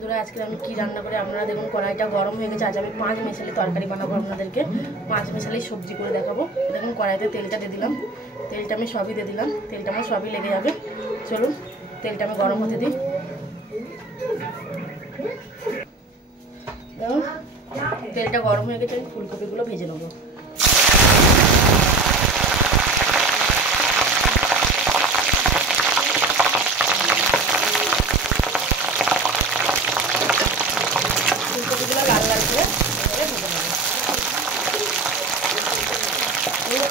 বন্ধুরা আজকে আমি কি রান্না করি আপনারা দেখুন। কড়াইটা গরম হয়ে গেছে। আজ আমি 5 মেশালি তরকারি বানাবো, আপনাদেরকে 5 মেশালি সবজি করে দেখাবো। দেখুন কড়াইতে তেলটা দিয়ে দিলাম, তেলটা আমি সবই দিয়ে দিলাম, তেলটা আমার সবই লেগে যাবে। চলুন তেলটা আমি গরম হতে দিই। দেখুন তেলটা গরম হয়ে গেছে, আমি ফুলকপিগুলো ভেজে নেবো। ফুলকপিগুলো লাল লাল করে ভেজে নেবো।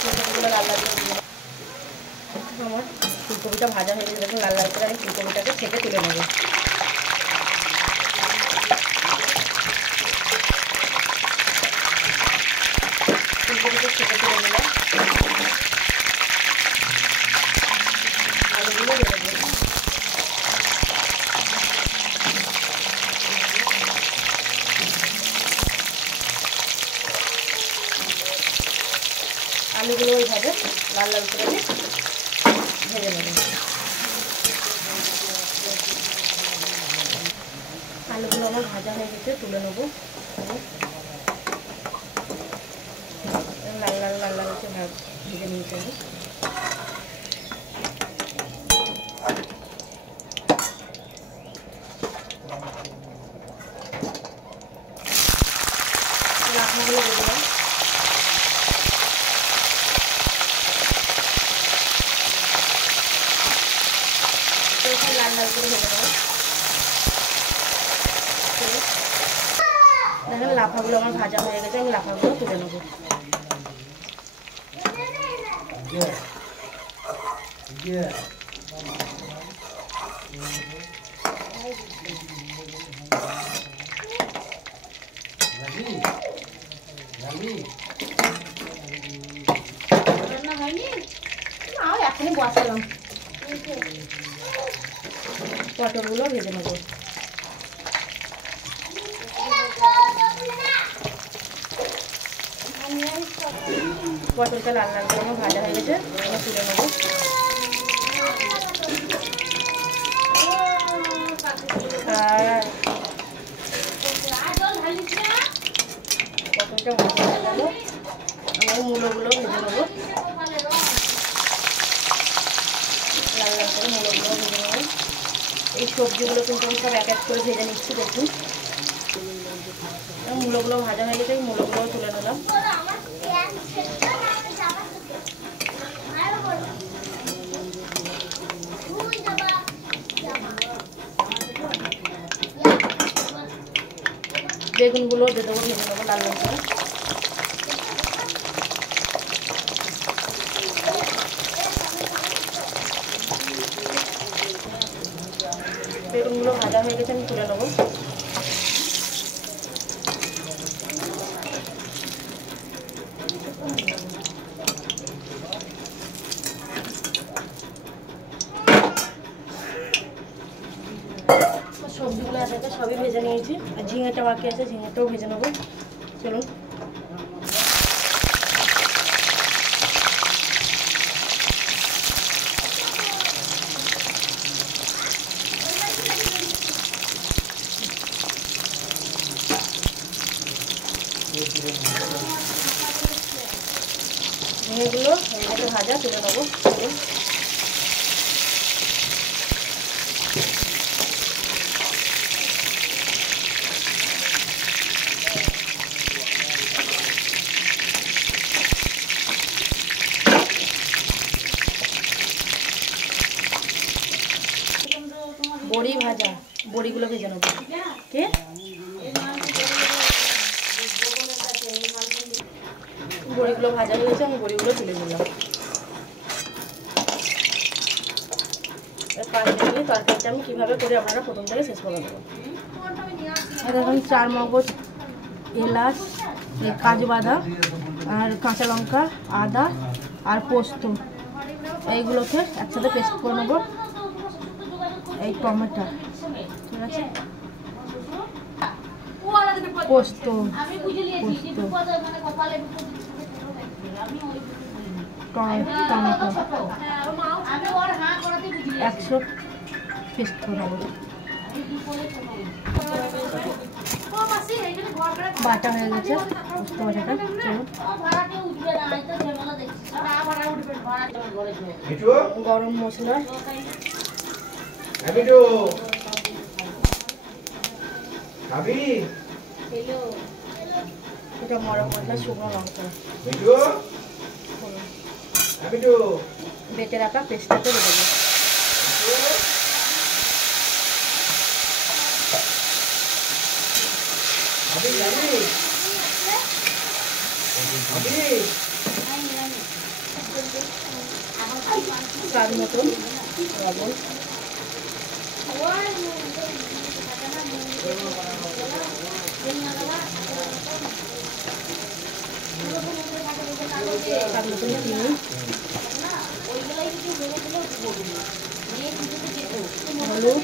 ফুলকপিগুলো লাল লাল করে ভেজে আমার ফুলকপিটা ভাজা হয়ে গেছে। দেখুন লাল লাল করে আমি ফুলকপিটাকে ছেঁকে তুলে নেবো। ফুলকপিটা ছেঁকে তুলে নিলাম। আলুগুলো দিয়ে দেবো। আলুগুলো ওইভাবে লাল লাল করে ভেজে নেব। আলুগুলো আমার ভাজা হয়ে গেছে, তুলে নেবো। লাল লাল লাল লাল হচ্ছে ভেজে নিয়েছি আমি। রাখনাগুলো দিয়ে দিলাম। লাল লাল করে ভেজে নেব। দেখেন লাফাগুলো আমার ভাজা হয়ে গেছে, আমি লাফাগুলো তুলে নেব। এখনই বসালাম। পটলগুলো ভেজে নেব। পটলটা লাল লাল করে ভাজা হয়ে গেছে, আমি তুলে নেব। আর পটলটা ভাজা হয়ে গেল, আমি মূলোগুলো ভেজে নেব। লাল লাল করে মূলোগুলো ভেজে নেব। এই সবজিগুলো কিন্তু আমি সব এক এক করে ভেজে নিচ্ছি। দেখুন মূলোগুলো ভাজা হয়ে গেছে, মূলোগুলো তুলে নিলাম। বেগুনগুলো দিয়ে দেবো, ভেজে নেবো লাল লাল করে। বেগুনগুলো ভাজা হয়ে গেছে, আমি তুলে নেবো। সবজিগুলো একে সবই ভেজে নিয়েছি, আর ঝিঙেটা বাকি আছে, ঝিঙেটাও ভেজে নেবো। চলুন ঝিঙেগুলো হয়ে গেছে ভাজা, তুলে নেবো। চলুন বড়ি ভাজা, বড়িগুলো ভেজে নেবো। কে বড়িগুলো ভাজা হয়ে গেছে, আমি বড়িগুলো তুলে দিলাম। তরকারিটা আমি কীভাবে করে আপনারা প্রথম থেকে শেষ করে দেবো। এখন 4 মগজ, এলাচ, কাজু বাদাম, আর কাঁচা লঙ্কা, আদা আর পোস্ত, এইগুলোকে একসাথে পেস্ট করে নেবো। এই টমেটো, ঠিক আছে, পোস্ত, টমেটো 100 পেস্ট করে নেবো। বাটা হয়ে গেছে পোস্ত বাটাটা। চলো গরম মশলা, এটা গরম মশলা, শুকনো লঙ্কা, বেটে রাখা পেস্টটাকে দিয়ে দেবো। স্বাদ মতন লবণ, স্বাদ মতন চিনি, হলুদ,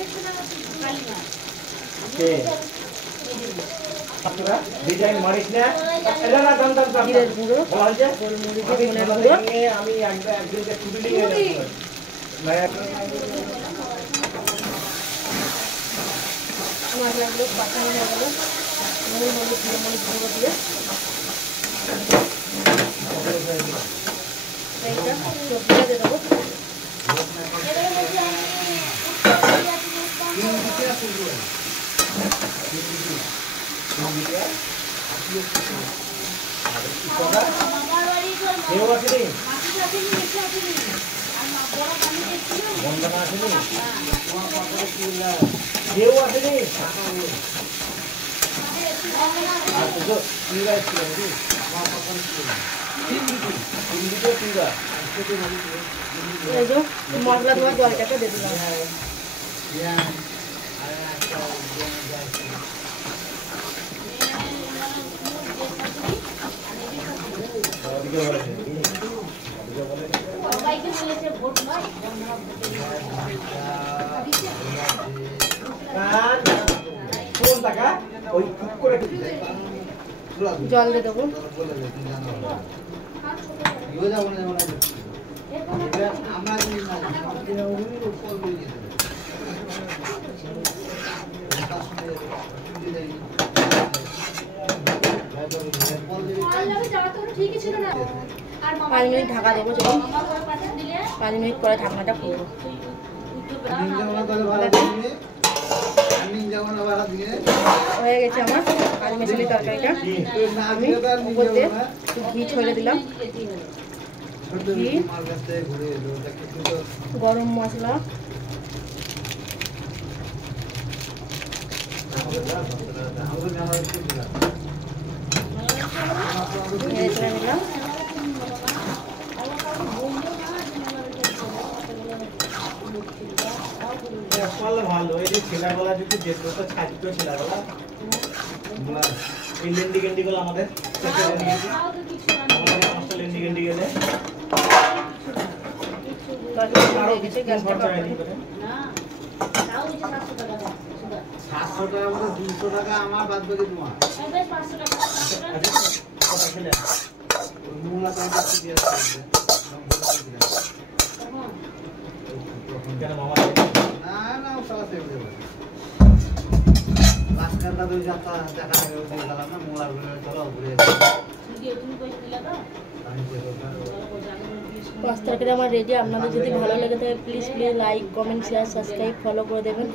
জিরের গুঁড়ো, গোলমরিচের ধনের গুঁড়ো, মশলাগুলো কষানো হয়ে গেল। নুন, হলুদ, গোলমরিচ গুঁড়ো দিয়ে এইটা সবজিটা দিয়ে দেবো। মশলা ধোয়া জলটাকে দিয়ে দিলাম। জল দিয়ে দেবো। পাঁচ মিনিট ঢাকা দেবো। চলুন 5 মিনিট পরে ঢাকনাটা খুলবো। হয়ে গেছে আমার আলু মেশালি তরকারিটা। আমি উপর দিয়ে ঘি ছড়ে দিলাম, ঘি, গরম মশলা, নেড়ে চেড়ে নিলাম। ভালো এই যে ছেলাগুলা যদি যেত তো ছাড়িত ছেলাগুলা এই লেন্ডি গেন্ডি গুলো আমাদের লেন্ডি গেন্ডি গেলে গ্যাসটা 700 টাকা বলে 200 টাকা আমার বাদ বাকি তোমার 500 টাকা কথা খেলে মূলা টাকা দিয়ে আসছে কেন মামা না না সারা সেভ দেব লাস্ট কারটা দুই যাত্রা দেখা গেল দিয়ে গেলাম না মূলা ঘুরে চলো ঘুরে তুমি কই দিলা তো আমি পাঁচ তরকারি আমার রেডি। আপনাদের যদি ভালো লেগে থাকে please like, comment, share, subscribe, follow করে দেবেন।